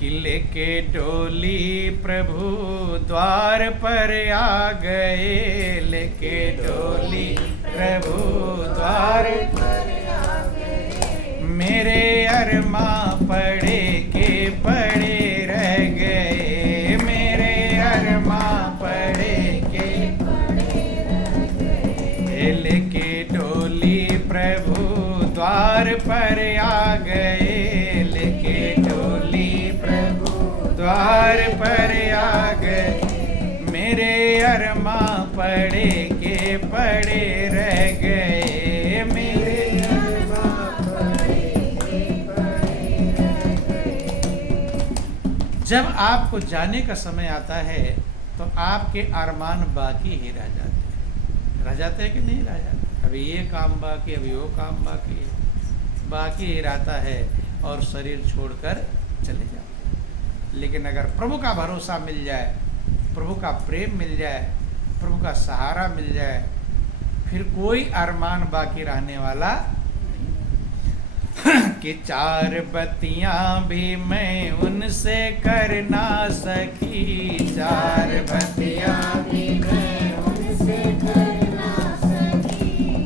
किले के डोली प्रभु द्वार पर आ गए, लेके डोली प्रभु द्वार पर आ गए। मेरे अरमा पड़े के पड़े रह गए, मेरे अरमा पड़े के पड़े रह गए। लेके डोली प्रभु द्वार पर आ गए, लेके डोली प्रभु द्वार पर आ गए। मेरे अरमा पड़े के पड़े रह गए, मेरे अरमा पड़े के पड़े रह गए। जब आपको जाने का समय आता है तो आपके अरमान बाकी ही रह जाते हैं। रह जाते हैं कि नहीं रह जाते? अभी ये काम बाकी, अभी वो काम बाकी ही रहता है और शरीर छोड़कर चले जाते हैं। लेकिन अगर प्रभु का भरोसा मिल जाए, प्रभु का प्रेम मिल जाए, प्रभु का सहारा मिल जाए, फिर कोई अरमान बाकी रहने वाला नहीं। कि चार बत्तियां भी मैं उनसे कर ना सकी, चार बत्तियां भी मैं उनसे कर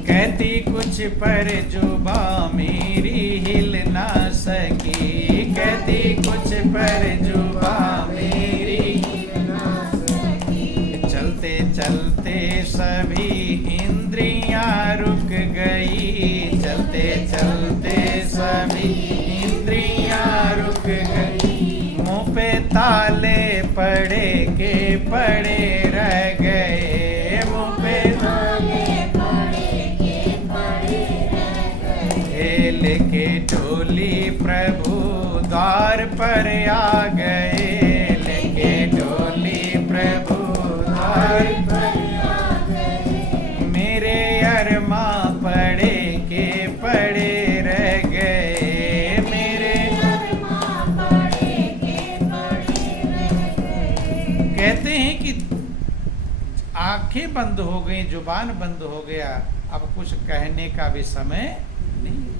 कहती कुछ पर जुबां मेरी हिल ना सकी, कहती कुछ पर जुबां मेरी हिल ना सकी। चलते चलते सभी इंद्रियां रुक गई, चलते चलते सभी इंद्रियां रुक गई। मुंह पे ताले पड़े के पड़े रह गए, मुंह पे ताले लेके डोली प्रभु द्वार पर आ गए, लेके डोली प्रभु द्वार पर आ गए। मेरे अरमा पड़े के पड़े रह गए, मेरे अरमा पड़े के पड़े रह गए। कहते हैं कि आंखें बंद हो गई, जुबान बंद हो गया, अब कुछ कहने का भी समय नहीं।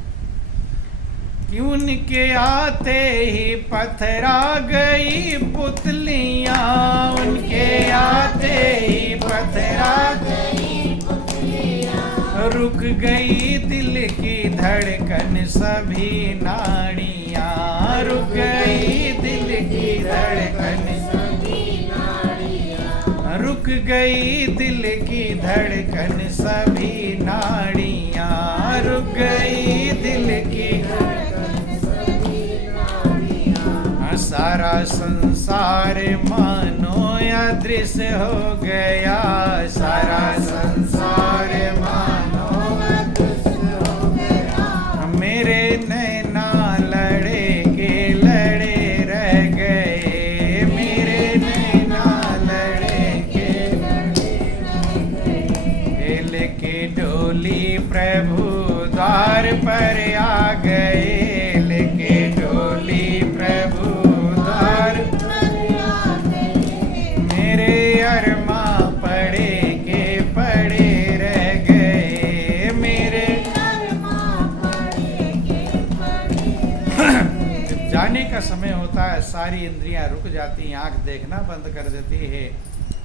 कि उनके आते ही पथरा गई पुतलियां, उनके आते ही पथरा गई पुतलियां। रुक गई दिल की धड़कन सभी नाड़ियां, रुक गई दिल की धड़कन सभी नाड़ियां। रुक गई दिल की धड़कन सभी नाड़ियां, रुक गई दिल की सारा संसार मानो अदृश्य हो गया, सारा संसार मानो अदृश्य हो गया। मेरे नैना लड़े के लड़े रह गए, मेरे नैना लड़े के लड़े रह गए। लेके डोली प्रभु द्वार पर आ गए, लेके डोली प्रभु मेरे अरमा पड़े के पड़े रह गए, मेरे अरमा पड़े के पड़े रह गए। जाने का समय होता है, सारी इंद्रियां रुक जाती हैं, आंख देखना बंद कर देती है,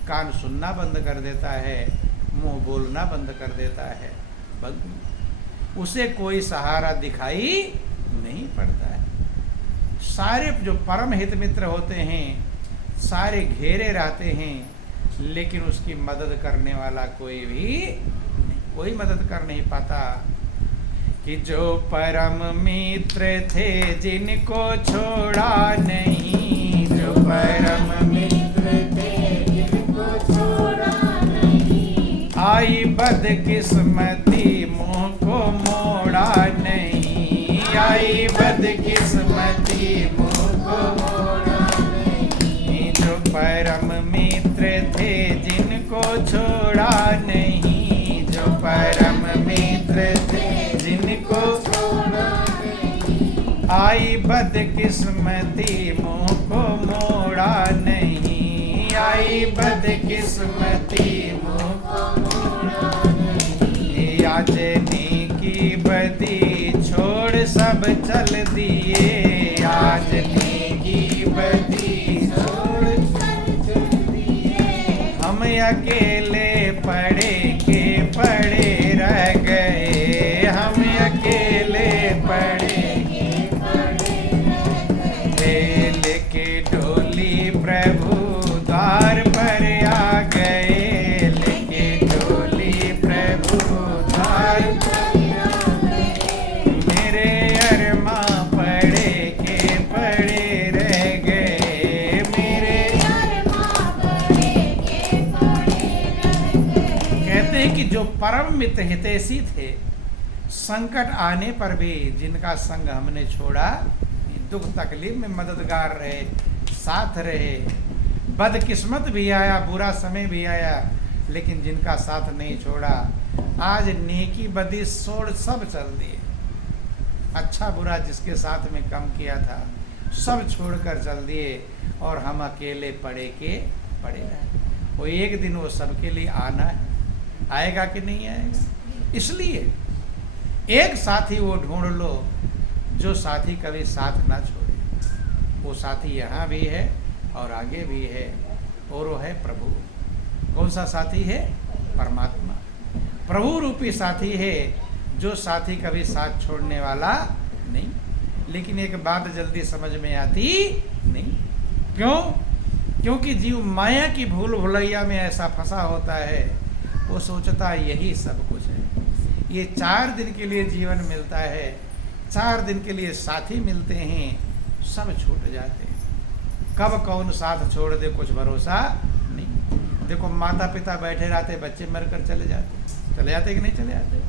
कान सुनना बंद कर देता है, मुंह बोलना बंद कर देता है, उसे कोई सहारा दिखाई नहीं पड़ता है। सारे जो परम हित मित्र होते हैं सारे घेरे रहते हैं, लेकिन उसकी मदद करने वाला कोई भी नहीं, कोई मदद कर नहीं पाता। कि जो परम मित्र थे जिनको छोड़ा नहीं, जो परम मित्र थे जिनको छोड़ा नहीं। आई बदकिस्मती मुँह को मोड़ा नहीं, आई बदकिस्मती मुँह को मोड़ा नहीं। जो परम मित्र थे जिनको छोड़ा नहीं, जो परम मित्र थे जिनको छोड़ा नहीं। आई बदकिस्मती मुँह को मोड़ा नहीं, आई बदकिस्मती मुँह को मोड़ा नहीं। याचने की बदी छोड़ सब चल दिए, याचने की बदी अकेले पड़े के पड़े रह गए, हम अकेले पड़े लेके डोली प्रभु द्वार पर आ गए, लेके डोली प्रभु द्वार मेरे अरमा पड़े के पड़े रह गए, मेरे कहते हैं कि जो परम मित्र हितैषी थे, संकट आने पर भी जिनका संग हमने छोड़ा, दुख तकलीफ में मददगार रहे, साथ रहे, बदकिस्मत भी आया, बुरा समय भी आया, लेकिन जिनका साथ नहीं छोड़ा, आज नेकी बदी सोड़ सब चल दिए। अच्छा बुरा जिसके साथ में कम किया था सब छोड़कर चल दिए और हम अकेले पड़े के पड़े रहे। वो एक दिन वो सबके लिए आना है, आएगा कि नहीं आएगा? इसलिए एक साथी वो ढूंढ लो जो साथी कभी साथ ना छोड़े। वो साथी यहाँ भी है और आगे भी है, और वो है प्रभु। कौन सा साथी है? परमात्मा। प्रभु रूपी साथी है, जो साथी कभी साथ छोड़ने वाला नहीं। लेकिन एक बात जल्दी समझ में आती नहीं। क्यों? क्योंकि जीव माया की भूल भुलैया में ऐसा फंसा होता है, वो सोचता यही सब कुछ है। ये 4 दिन के लिए जीवन मिलता है, 4 दिन के लिए साथी मिलते हैं, सब छूट जाते हैं। कब कौन साथ छोड़ दे कुछ भरोसा नहीं। देखो माता पिता बैठे रहते, बच्चे मरकर चले जाते कि नहीं चले जाते?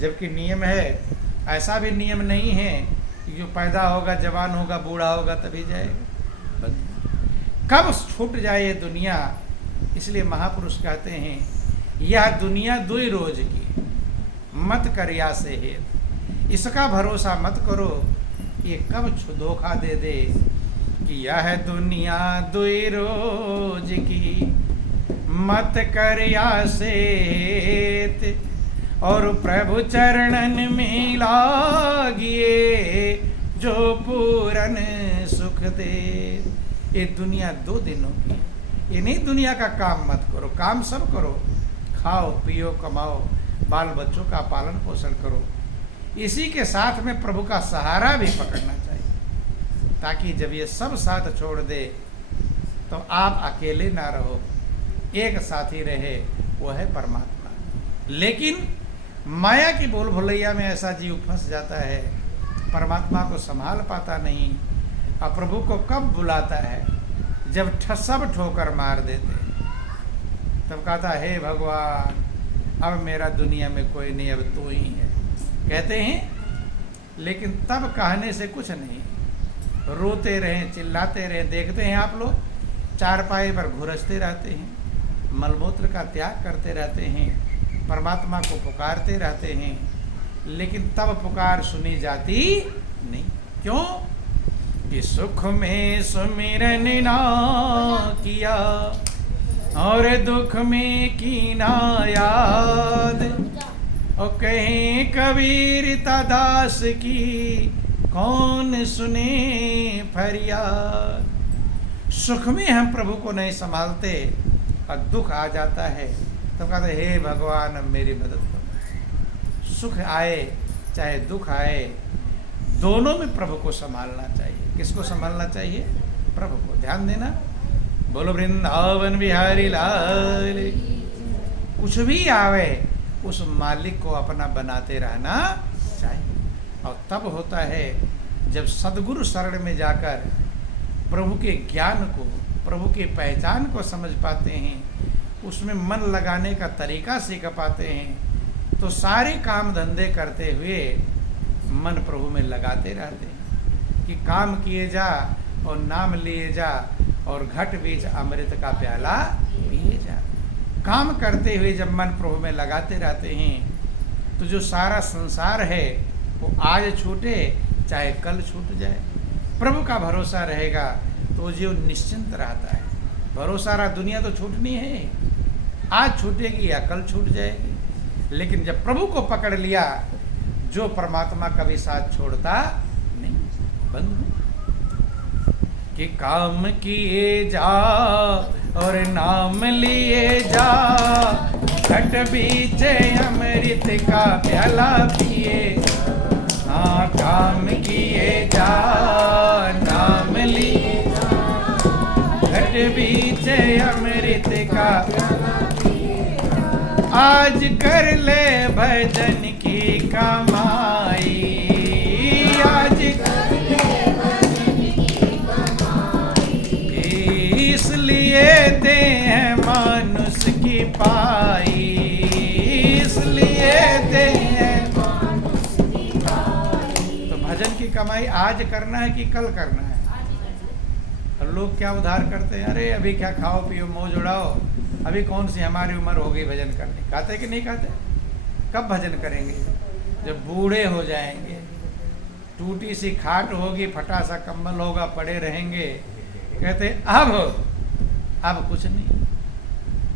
जबकि नियम है, ऐसा भी नियम नहीं है कि जो पैदा होगा, जवान होगा, बूढ़ा होगा तभी जाएगा। कब छूट जाए ये दुनिया। इसलिए महापुरुष कहते हैं, यह दुनिया 2 रोज की, मत करिया से हेत। इसका भरोसा मत करो ये कब धोखा दे दे कि यह दुनिया 2 रोज की, मत करिया से हेत। और प्रभु चरणन में लागिए जो पूरन सुख दे। ये दुनिया 2 दिनों की, ये नहीं दुनिया का काम मत करो। काम सब करो, खाओ पियो कमाओ, बाल बच्चों का पालन पोषण करो। इसी के साथ में प्रभु का सहारा भी पकड़ना चाहिए, ताकि जब ये सब साथ छोड़ दे तो आप अकेले ना रहो, एक साथी रहे, वो है परमात्मा। लेकिन माया की भूल भुलैया में ऐसा जीव फंस जाता है, परमात्मा को संभाल पाता नहीं। और प्रभु को कब बुलाता है? जब सब ठोकर मार देते, तब कहता है हे भगवान अब मेरा दुनिया में कोई नहीं, अब तू ही है, कहते हैं। लेकिन तब कहने से कुछ नहीं, रोते रहें, चिल्लाते रहें। देखते हैं आप लोग चारपाई पर घुरसते रहते हैं, मलमूत्र का त्याग करते रहते हैं, परमात्मा को पुकारते रहते हैं, लेकिन तब पुकार सुनी जाती नहीं। क्यों? कि सुख में सुमिरन ना किया और दुख में की ना याद। और कहें कबीर दास की कौन सुने फरियाद। सुख में हम प्रभु को नहीं संभालते और दुख आ जाता है तो कहते हे भगवान अब मेरी मदद करो। सुख आए चाहे दुख आए, दोनों में प्रभु को संभालना चाहिए। किसको संभालना चाहिए? प्रभु को। ध्यान देना, बोलो वृंदावन बिहारी लाल। कुछ भी आवे उस मालिक को अपना बनाते रहना चाहिए। और तब होता है जब सद्गुरु शरण में जाकर प्रभु के ज्ञान को, प्रभु की पहचान को समझ पाते हैं, उसमें मन लगाने का तरीका सीख पाते हैं, तो सारे काम धंधे करते हुए मन प्रभु में लगाते रहते हैं कि काम किए जा और नाम लिए जा और घट बीच अमृत का प्याला पिए जा। काम करते हुए जब मन प्रभु में लगाते रहते हैं तो जो सारा संसार है वो आज छूटे चाहे कल छूट जाए, प्रभु का भरोसा रहेगा तो जीव निश्चिंत रहता है। भरोसा रहा दुनिया तो छूटनी है, आज छूटेगी या कल छूट जाएगी। लेकिन जब प्रभु को पकड़ लिया, जो परमात्मा कभी साथ छोड़ता नहीं। बंधु कि काम किए जा और नाम लिए जा, घट बीचे अमृत का प्याला पिए। हाँ, काम किए जा नाम लिए जा, घट बीचे अमृत का। आज कर ले भजन की कमाई, आज कर ले भजन की कमाई, इसलिए दे हैं मानुष की पाई, इसलिए दे हैं मानुष की पाई। तो भजन की कमाई आज करना है कि कल करना है? और लोग क्या उधार करते हैं, अरे अभी क्या खाओ पियो मौज उड़ाओ, अभी कौन सी हमारी उम्र हो गई भजन करने। कहते कि नहीं कहते? कब भजन करेंगे? जब बूढ़े हो जाएंगे, टूटी सी खाट होगी, फटा सा कंबल होगा, पड़े रहेंगे। कहते अब कुछ नहीं।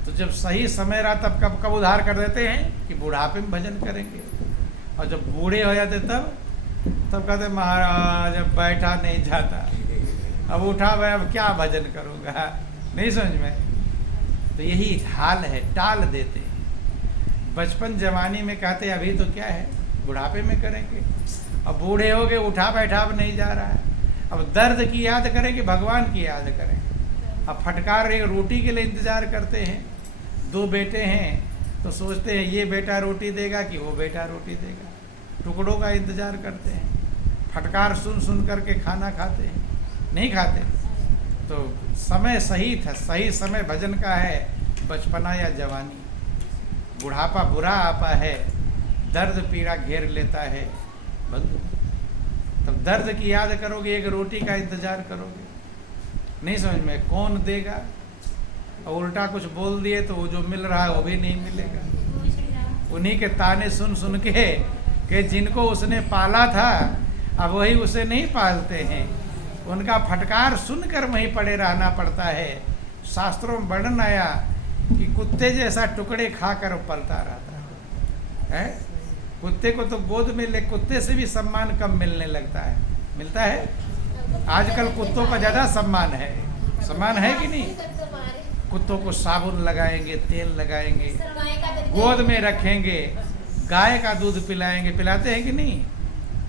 तो जब सही समय रहा तब कब उधार कर देते हैं कि बुढ़ापे में भजन करेंगे। और जब बूढ़े हो जाते तब कहते महाराज अब बैठा नहीं जाता, अब उठा मैं अब क्या भजन करूँगा। नहीं समझ में? तो यही हाल है, टाल देते हैं। बचपन जवानी में कहते अभी तो क्या है, बुढ़ापे में करेंगे। अब बूढ़े हो गए, उठा बैठा अब नहीं जा रहा है। अब दर्द की याद करें कि भगवान की याद करें। अब फटकार रोटी के लिए इंतजार करते हैं। दो बेटे हैं तो सोचते हैं ये बेटा रोटी देगा कि वो बेटा रोटी देगा, टुकड़ों का इंतजार करते हैं। फटकार सुन सुन करके खाना खाते हैं, नहीं खाते। तो समय सही था, सही समय भजन का है बचपना या जवानी। बुढ़ापा बुरा आपा है, दर्द पीड़ा घेर लेता है बंधु। तब दर्द की याद करोगे, एक रोटी का इंतजार करोगे। नहीं समझ में? कौन देगा? और उल्टा कुछ बोल दिए तो वो जो मिल रहा है वो भी नहीं मिलेगा। उन्हीं के ताने सुन सुन के कि जिनको उसने पाला था अब वही उसे नहीं पालते हैं। उनका फटकार सुनकर वहीं पड़े रहना पड़ता है। शास्त्रों में वर्णन आया कि कुत्ते जैसा टुकड़े खाकर पलता रहता है। कुत्ते को तो गोद में ले, कुत्ते से भी सम्मान कम मिलने लगता है। मिलता है? आजकल कुत्तों का ज़्यादा सम्मान है। सम्मान है कि नहीं? कुत्तों को साबुन लगाएंगे, तेल लगाएंगे, गोद में रखेंगे, गाय का दूध पिलाएंगे। पिलाते हैं कि नहीं?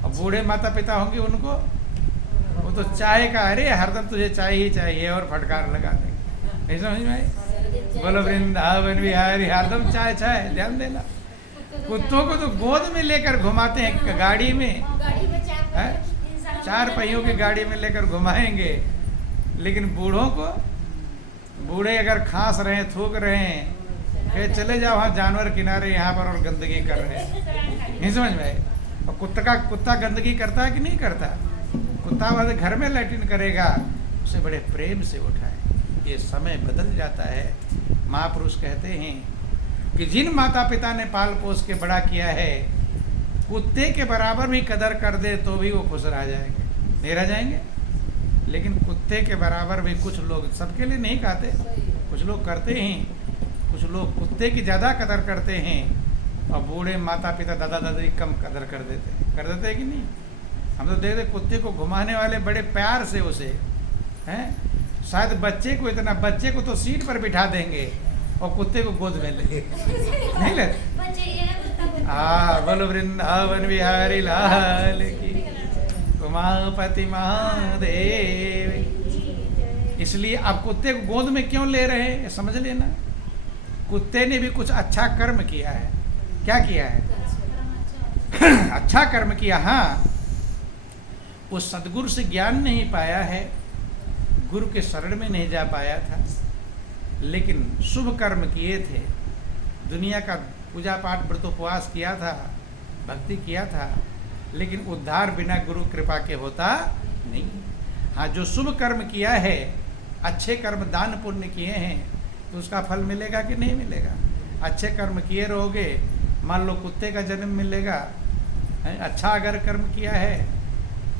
और बूढ़े माता पिता होंगे उनको, वो तो चाय का, अरे हरदम तुझे चाय ही चाहिए, और फटकार लगा देंगे। नहीं समझ में? बोलो वृंदावन बिहारी, हरदम चाय चाय। ध्यान देना, कुत्तों को तो गोद में लेकर घुमाते हैं, गाड़ी में, चार पहियों की गाड़ी में लेकर घुमाएंगे। लेकिन बूढ़ों को, बूढ़े अगर खांस रहे हैं, थूक रहे हैं, कहे चले जाओ वहाँ जानवर किनारे यहाँ पर और गंदगी कर रहे हैं। नहीं समझ में? और कुत्ता गंदगी करता है कि नहीं करता? कुत्ता वाले घर में लैट्रिन करेगा, उसे बड़े प्रेम से उठाए। ये समय बदल जाता है। महापुरुष कहते हैं कि जिन माता पिता ने पाल पोस के बड़ा किया है, कुत्ते के बराबर भी कदर कर दे तो भी वो खुश रह जाएंगे, नहीं रह जाएंगे। लेकिन कुत्ते के बराबर भी कुछ लोग, सबके लिए नहीं कहते, कुछ लोग करते हैं। कुछ लोग कुत्ते की ज़्यादा कदर करते हैं और बूढ़े माता पिता दादा दादी कम कदर कर देते हैं कि नहीं? हम तो देखते कुत्ते को घुमाने वाले बड़े प्यार से उसे हैं। शायद बच्चे को तो सीट पर बिठा देंगे और कुत्ते को गोद में लेंगे। नहीं लेते? हाँ, बोलो वृंदावन बिहारी लाल की, उमापति महादेव। इसलिए आप कुत्ते को गोद में क्यों ले रहे हैं समझ लेना। कुत्ते ने भी कुछ अच्छा कर्म किया है। क्या किया है? अच्छा कर्म किया। हाँ, वो सदगुरु से ज्ञान नहीं पाया है, गुरु के शरण में नहीं जा पाया था, लेकिन शुभ कर्म किए थे। दुनिया का पूजा पाठ व्रत उपवास किया था, भक्ति किया था, लेकिन उद्धार बिना गुरु कृपा के होता नहीं। हाँ, जो शुभ कर्म किया है, अच्छे कर्म दान पुण्य किए हैं, तो उसका फल मिलेगा कि नहीं मिलेगा? अच्छे कर्म किए रहोगे, मान लो कुत्ते का जन्म मिलेगा। अच्छा अगर कर्म किया है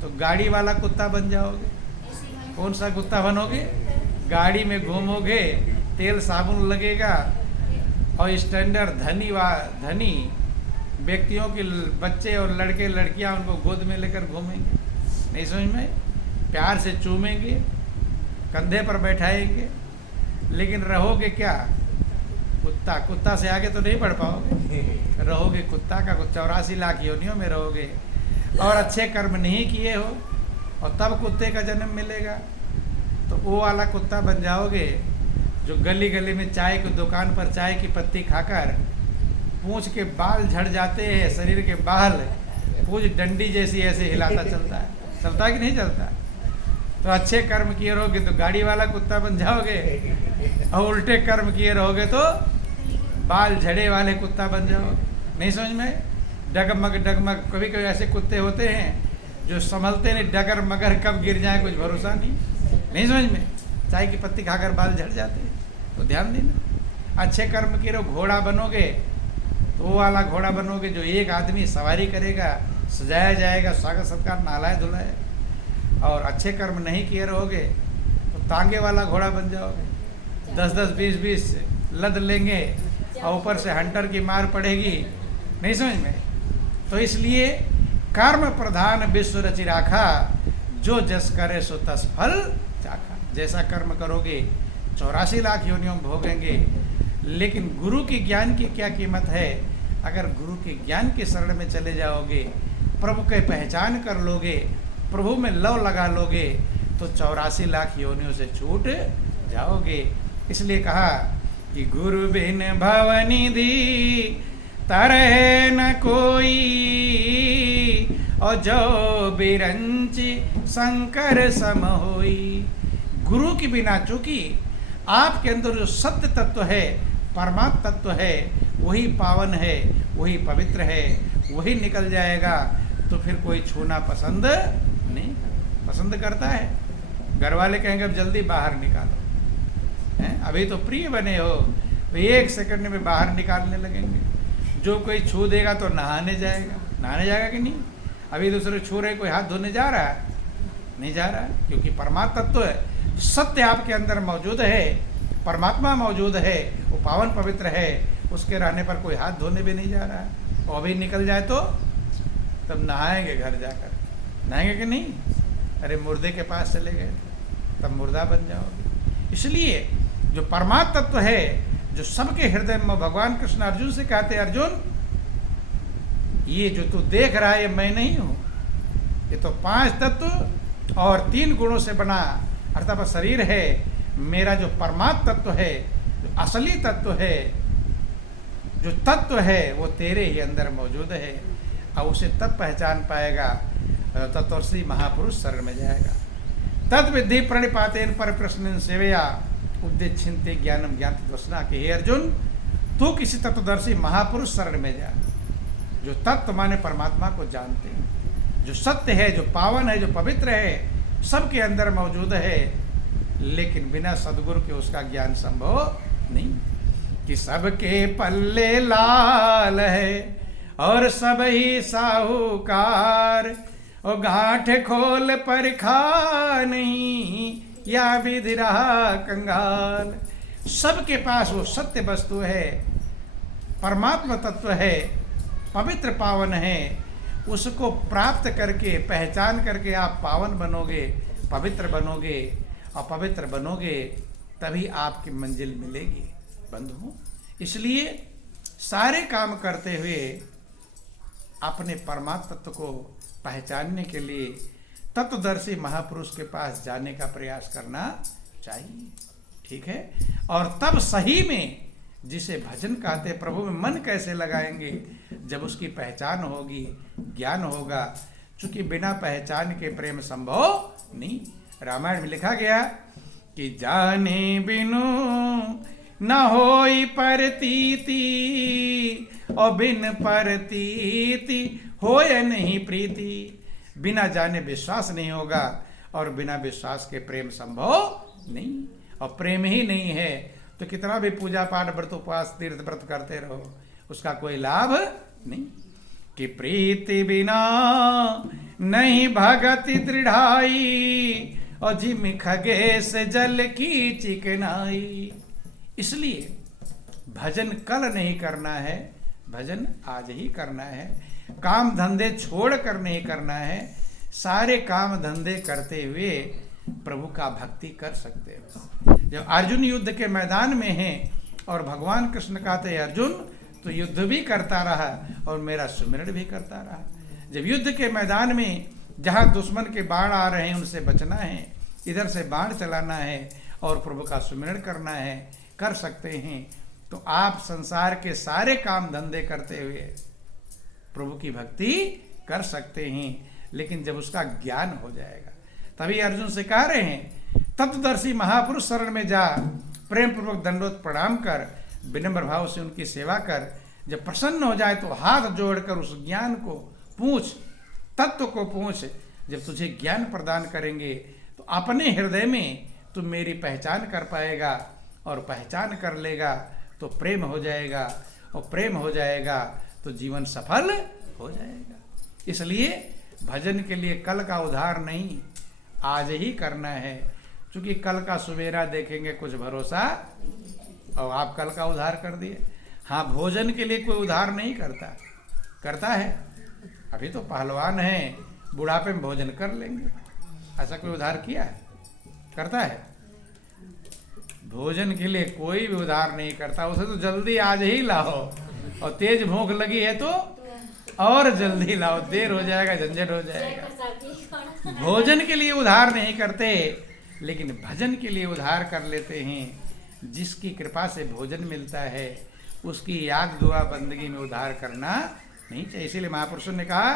तो गाड़ी वाला कुत्ता बन जाओगे। कौन सा कुत्ता बनोगे? गाड़ी में घूमोगे, तेल साबुन लगेगा और स्टैंडर्ड धनी व्यक्तियों के बच्चे और लड़के लड़कियां उनको गोद में लेकर घूमेंगे। नहीं समझ में? प्यार से चूमेंगे, कंधे पर बैठाएंगे, लेकिन रहोगे क्या? कुत्ता। कुत्ता से आगे तो नहीं बढ़ पाओगे, रहोगे कुत्ता का। 84 लाख योनियों में रहोगे और अच्छे कर्म नहीं किए हो, और तब कुत्ते का जन्म मिलेगा तो वो वाला कुत्ता बन जाओगे जो गली गली में चाय की दुकान पर चाय की पत्ती खाकर पूंछ के बाल झड़ जाते हैं, शरीर के बाल पूंछ डंडी जैसी ऐसे हिलाता चलता है। चलता कि नहीं चलता? तो अच्छे कर्म किए रहोगे तो गाड़ी वाला कुत्ता बन जाओगे, और उल्टे कर्म किए रहोगे तो बाल झड़े वाले कुत्ता बन जाओगे। नहीं समझ में? डगमग डगमग। कभी कभी ऐसे कुत्ते होते हैं जो संभलते नहीं, डगर मगर कब गिर जाए कुछ भरोसा नहीं। नहीं समझ में? चाय की पत्ती खाकर बाल झड़ जाते हैं, तो ध्यान देना। अच्छे कर्म किए रहो, घोड़ा बनोगे तो वो वाला घोड़ा बनोगे जो एक आदमी सवारी करेगा, सजाया जाएगा, स्वागत सत्कार, नहलाए धुलाए। और अच्छे कर्म नहीं किए रहोगे तो तांगे वाला घोड़ा बन जाओगे। 10-10, 20-20 लद लेंगे और ऊपर से हंटर की मार पड़ेगी। नहीं समझ में? तो इसलिए कर्म प्रधान विश्व रचि राखा, जो जस करे सो तस फल चाखा। जैसा कर्म करोगे 84 लाख योनियों में भोगेंगे। लेकिन गुरु की ज्ञान की क्या कीमत है? अगर गुरु के ज्ञान के शरण में चले जाओगे, प्रभु के पहचान कर लोगे, प्रभु में लव लगा लोगे, तो 84 लाख योनियों से छूट जाओगे। इसलिए कहा कि गुरु बिन भवनिधि तरह न कोई, और जो बिरंची शंकर सम होई। गुरु के बिना, चूंकि आपके अंदर जो सत्य तत्व है, परमात्म तत्व है, वही पावन है, वही पवित्र है, वही निकल जाएगा, तो फिर कोई छूना पसंद नहीं पसंद करता है। घर वाले कहेंगे अब जल्दी बाहर निकालो, हैं? अभी तो प्रिय बने हो, तो 1 सेकंड में बाहर निकालने लगेंगे। जो कोई छू देगा तो नहाने जाएगा कि नहीं? अभी दूसरे छू रहे, कोई हाथ धोने जा रहा है? नहीं जा रहा है, क्योंकि परमात्मा तत्व है, सत्य आपके अंदर मौजूद है, परमात्मा मौजूद है, वो पावन पवित्र है, उसके रहने पर कोई हाथ धोने भी नहीं जा रहा है। और अभी निकल जाए तो तब नहाएंगे, घर जाकर नहाएंगे कि नहीं? अरे मुर्दे के पास चले गए, तब मुर्दा बन जाओगे। इसलिए जो परमात्म तत्व है, जो सबके हृदय में, भगवान कृष्ण अर्जुन से कहते, अर्जुन ये जो तू देख रहा है ये मैं नहीं हूं, ये तो 5 तत्व और 3 गुणों से बना अर्थात शरीर है। मेरा जो परमात्म तत्व है, जो असली तत्व है, जो तत्व है, वो तेरे ही अंदर मौजूद है। और उसे तब पहचान पाएगा तत्वश्री महापुरुष शरण में जाएगा। तद विधि प्रणिपातेन पर प्रश्न सेवया उद्देश्यन्ते ज्ञानम ज्ञात दोषना। के हे अर्जुन, तू किसी तत्वदर्शी महापुरुष शरण में जा, जो तत्व माने परमात्मा को जानते हैं, जो सत्य है, जो पावन है, जो पवित्र है, सबके अंदर मौजूद है, लेकिन बिना सदगुरु के उसका ज्ञान संभव नहीं। कि सबके पल्ले लाल है और सब ही साहूकार, और गांठ खोल पर खा नहीं, या विधि रहा कंगाल। सबके पास वो सत्य वस्तु है, परमात्मा तत्व है, पवित्र पावन है, उसको प्राप्त करके, पहचान करके आप पावन बनोगे, पवित्र बनोगे, और पवित्र बनोगे तभी आपकी मंजिल मिलेगी बंधुओं। इसलिए सारे काम करते हुए अपने परमात्म तत्व को पहचानने के लिए तत्वदर्शी महापुरुष के पास जाने का प्रयास करना चाहिए। ठीक है? और तब सही में, जिसे भजन कहते, प्रभु में मन कैसे लगाएंगे? जब उसकी पहचान होगी, ज्ञान होगा। चूंकि बिना पहचान के प्रेम संभव नहीं। रामायण में लिखा गया कि जाने बिनु न होई परतीति, और बिन परतीति होय नहीं प्रीति। बिना जाने विश्वास नहीं होगा, और बिना विश्वास के प्रेम संभव नहीं। और प्रेम ही नहीं है तो कितना भी पूजा पाठ, व्रत, उपवास, तीर्थ व्रत करते रहो, उसका कोई लाभ नहीं। कि प्रीति बिना नहीं भगति दृढ़ाई, और जिम खगेश जल की चिकनाई। इसलिए भजन कल नहीं करना है, भजन आज ही करना है। काम धंधे छोड़ कर नहीं करना है। सारे काम धंधे करते हुए प्रभु का भक्ति कर सकते हो। जब अर्जुन युद्ध के मैदान में है और भगवान कृष्ण कहते अर्जुन तो युद्ध भी करता रहा और मेरा सुमिरन भी करता रहा। जब युद्ध के मैदान में जहाँ दुश्मन के बाण आ रहे हैं उनसे बचना है, इधर से बाण चलाना है और प्रभु का सुमिरन करना है, कर सकते हैं। तो आप संसार के सारे काम धंधे करते हुए प्रभु की भक्ति कर सकते हैं, लेकिन जब उसका ज्ञान हो जाएगा तभी अर्जुन से कह रहे हैं तत्वदर्शी महापुरुष शरण में जा, प्रेम पूर्वक दंडोत प्रणाम कर, विनम्र भाव से उनकी सेवा कर। जब प्रसन्न हो जाए तो हाथ जोड़कर उस ज्ञान को पूछ, तत्व को पूछ। जब तुझे ज्ञान प्रदान करेंगे तो अपने हृदय में तुम मेरी पहचान कर पाएगा और पहचान कर लेगा तो प्रेम हो जाएगा और प्रेम हो जाएगा तो जीवन सफल हो जाएगा। इसलिए भजन के लिए कल का उधार नहीं, आज ही करना है, क्योंकि कल का सवेरा देखेंगे कुछ भरोसा, और आप कल का उधार कर दिए। हाँ, भोजन के लिए कोई उधार नहीं करता, करता है? अभी तो पहलवान है, बुढ़ापे में भोजन कर लेंगे, ऐसा कोई उधार किया है? करता है? भोजन के लिए कोई भी उधार नहीं करता, उसे तो जल्दी आज ही लाओ, और तेज भूख लगी है तो और जल्दी लाओ, देर हो जाएगा, झंझट हो जाएगा। भोजन के लिए उधार नहीं करते, लेकिन भजन के लिए उधार कर लेते हैं। जिसकी कृपा से भोजन मिलता है उसकी याद दुआ बंदगी में उधार करना नहीं चाहिए। इसीलिए महापुरुषों ने कहा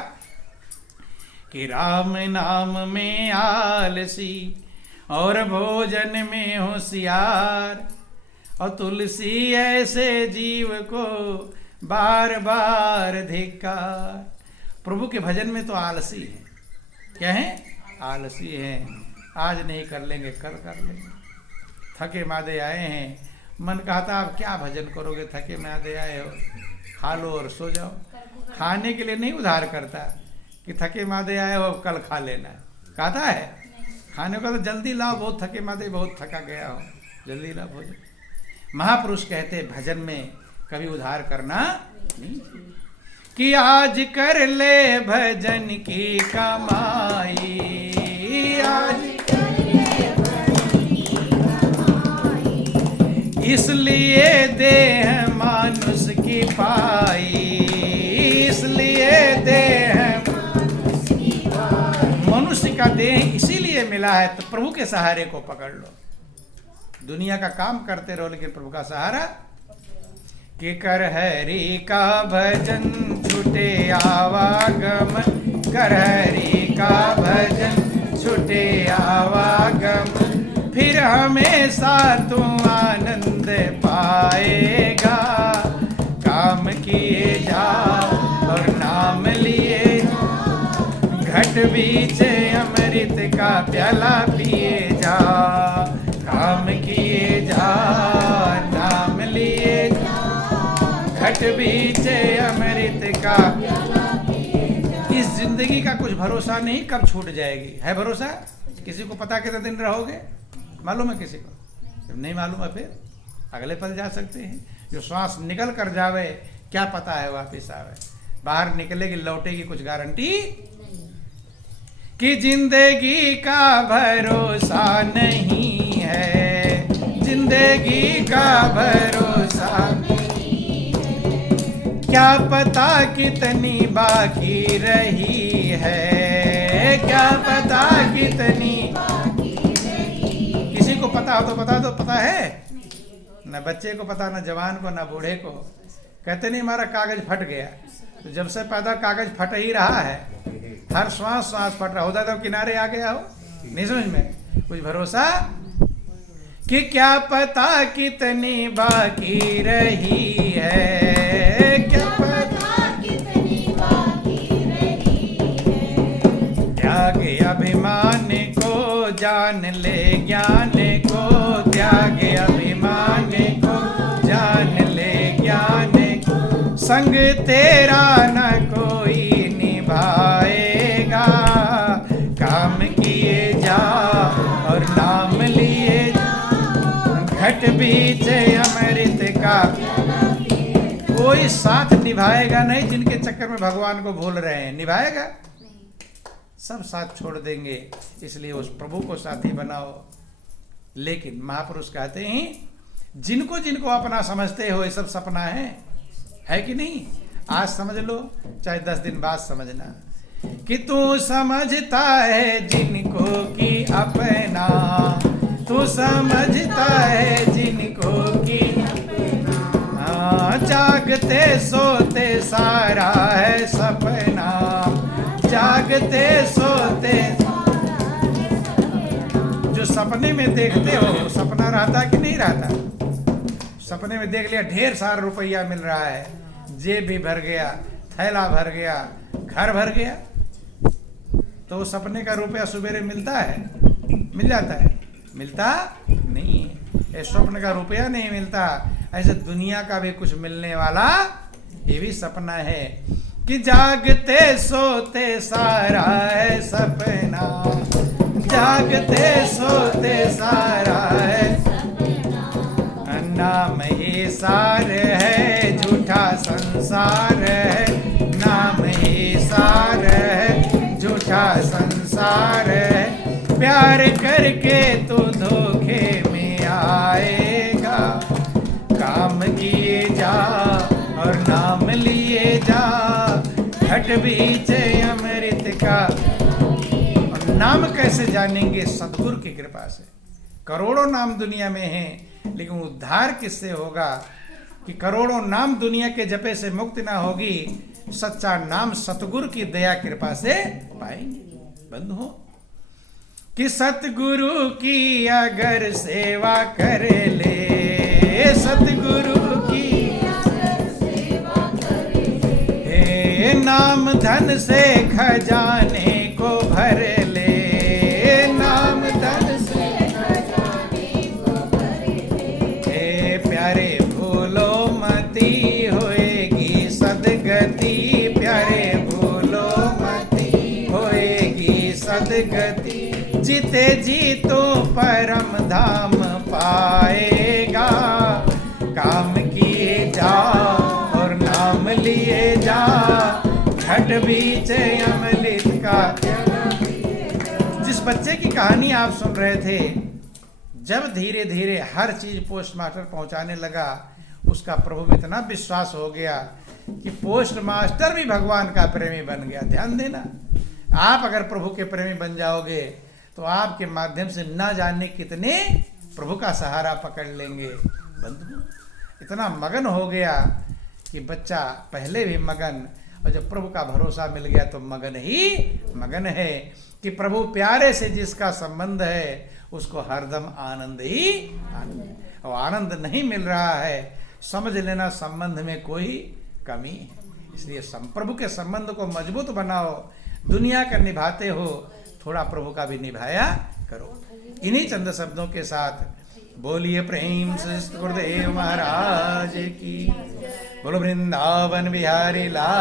कि राम नाम में आलसी और भोजन में होशियार, और तुलसी ऐसे जीव को बार बार धिक्कार। प्रभु के भजन में तो आलसी है, क्या है? आलसी है, आज नहीं कर लेंगे कल कर लेंगे। थके मादे आए हैं, मन कहता आप क्या भजन करोगे, थके मादे आए हो, खा लो और सो जाओ। खाने के लिए नहीं उधार करता कि थके मादे आए हो कल खा लेना, कहता है खाने को तो जल्दी लाओ, बहुत थके मादे, बहुत थका गया हो, जल्दी लाओ भोजन। महापुरुष कहते भजन में कभी उधार करना नहीं कि आज कर ले भजन की कमाई, आज कर ले भजन की कमाई, इसलिए देह मानुष की पाई, इसलिए देह मानुष की पाई। मनुष्य का देह इसीलिए मिला है तो प्रभु के सहारे को पकड़ लो। दुनिया का काम करते रहो लेकिन प्रभु का सहारा। कि कर हरि का भजन छूटे आवागमन, कर हरि का भजन छूटे आवागमन, फिर हमेशा तू आनंद पाएगा। काम किए जा और नाम लिए जा, घट बीच अमृत का प्याला पिए जा। काम किए जा नाम लिए जा, घट बीच अमृत का। इस जिंदगी का कुछ भरोसा नहीं कब छूट जाएगी, है भरोसा? किसी को पता कितने दिन रहोगे? मालूम है किसी को? जब नहीं मालूम है फिर अगले पल जा सकते हैं। जो श्वास निकल कर जावे क्या पता है वापिस आवे, बाहर निकलेगी लौटेगी कुछ गारंटी कि जिंदगी का भरोसा नहीं है, जिंदगी का भरोसा नहीं है। क्या पता कितनी बाकी रही है, क्या पता कितनी बाकी रही। किसी को पता हो तो बता दो, पता है? न बच्चे को पता, न जवान को, न बूढ़े को। कहते नहीं हमारा कागज फट गया, तो जब से पैदा कागज फट ही रहा है, हर श्वास श्वास फट रहा होता तो किनारे आ गया हो। नहीं समझ में कुछ भरोसा कि क्या पता कितनी बाकी रही है, क्या पता कितनी बाकी रही है। त्याग अभिमान को जान ले ज्ञान को, त्याग अभिमान को जान ले ज्ञान को। संग तेरा न कोई निभाएगा, काम किए जा और नाम लिए जा। घट बीच अमृत का कोई साथ निभाएगा नहीं। जिनके चक्कर में भगवान को भूल रहे हैं, निभाएगा? सब साथ छोड़ देंगे, इसलिए उस प्रभु को साथी बनाओ। लेकिन महापुरुष कहते हैं जिनको जिनको अपना समझते हो ये सब सपना है कि नहीं? आज समझ लो, चाहे 10 दिन बाद समझना, कि तू समझता है जिनको कि अपना, तू समझता है जिनको कि जागते सोते सारा है सपना, जागते सोते। जो सपने में देखते हो सपना रहता कि नहीं रहता? सपने में देख लिया ढेर सारा रुपया मिल रहा है, जेब भी भर गया, थैला भर गया, घर भर गया, तो सपने का रुपया सवेरे मिलता है? मिल जाता है? मिलता नहीं है। स्वप्न का रुपया नहीं मिलता, ऐसे दुनिया का भी कुछ मिलने वाला ये भी सपना है, कि जागते सोते सारा है सपना, जागते सोते सारा है नाम ही सार है, झूठा संसार है, नाम ही सार है, झूठा संसार है। प्यार करके तो धोखे में आएगा, काम किए जा और नाम लिए जा, घट बीच अमृत का। और नाम कैसे जानेंगे? सतगुरु की कृपा से। करोड़ों नाम दुनिया में हैं, लेकिन उद्धार किससे होगा? कि करोड़ों नाम दुनिया के जपे से मुक्ति ना होगी, सच्चा नाम सतगुरु की दया कृपा से पाएंगे। बंधुओं, कि सतगुरु की अगर सेवा कर ले, सतगुरु की अगर सेवा कर ले, नाम धन से खजाने को भर ले, नाम धन से खजाने को भर ले। प्यारे भूलो मती होएगी सदगति, प्यारे भूलो मती होएगी सदगति, जीते जी तो परम धाम पाएगा, काम किए जा और नाम लिए जा, घट बीच अमृत का। जिस बच्चे की कहानी आप सुन रहे थे, जब धीरे धीरे हर चीज पोस्ट मास्टर पहुंचाने लगा, उसका प्रभु में इतना विश्वास हो गया कि पोस्ट मास्टर भी भगवान का प्रेमी बन गया। ध्यान देना, आप अगर प्रभु के प्रेमी बन जाओगे तो आपके माध्यम से न जाने कितने प्रभु का सहारा पकड़ लेंगे। बंधु, इतना मगन हो गया कि बच्चा पहले भी मगन, और जब प्रभु का भरोसा मिल गया तो मगन ही मगन है, कि प्रभु प्यारे से जिसका संबंध है उसको हरदम आनंद ही आनंद। और आनंद नहीं मिल रहा है, समझ लेना संबंध में कोई कमी है। इसलिए प्रभु के संबंध को मजबूत बनाओ। दुनिया का निभाते हो, थोड़ा प्रभु का भी निभाया करो। इन्हीं चंद शब्दों के साथ बोलिए प्रेम से गुरुदेव महाराज की। बोलो वृंदावन बिहारी लाल।